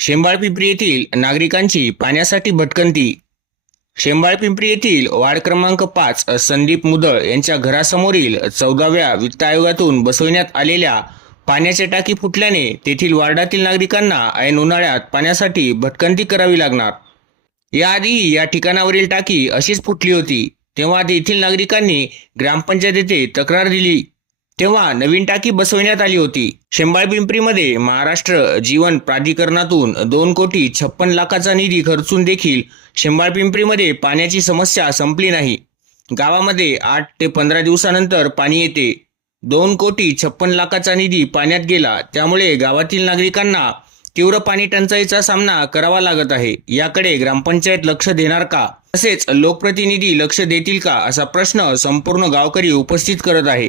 शेंबाळपिंपरी येथील नागरिकांची पाण्यासाठी भटकंती. शेंबाळपिंपरी येथील वार्ड क्रमांक पाच संदीप मुदळ यांच्या घरासमोरील चौदाव्या वित्त आयोगातून बसवण्यात आलेल्या पाण्याच्या टाकी फुटल्याने तेथील वार्डातील नागरिकांना ऐन उन्हाळ्यात पाण्यासाठी भटकंती करावी लागणार. याआधी या ठिकाणावरील टाकी अशीच फुटली होती तेव्हा तेथील नागरिकांनी ग्रामपंचायत येथे तक्रार दिली. तेव्हा नवीन टाकी बसवण्यात आली होती. शेंबाळपिंपरीमध्ये महाराष्ट्र जीवन प्राधिकरणातून दोन कोटी छप्पन लाखाचा निधी खर्चून देखील शेंबाळपिंपरीमध्ये पाण्याची समस्या संपली नाही. गावामध्ये आठ ते पंधरा दिवसानंतर पाणी येते. दोन कोटी छप्पन लाखाचा निधी पाण्यात गेला. त्यामुळे गावातील नागरिकांना तीव्र पाणी टंचाईचा सामना करावा लागत आहे. याकडे ग्रामपंचायत लक्ष देणार का? तसेच लोकप्रतिनिधी लक्ष देतील का? असा प्रश्न संपूर्ण गावकरी उपस्थित करत आहे.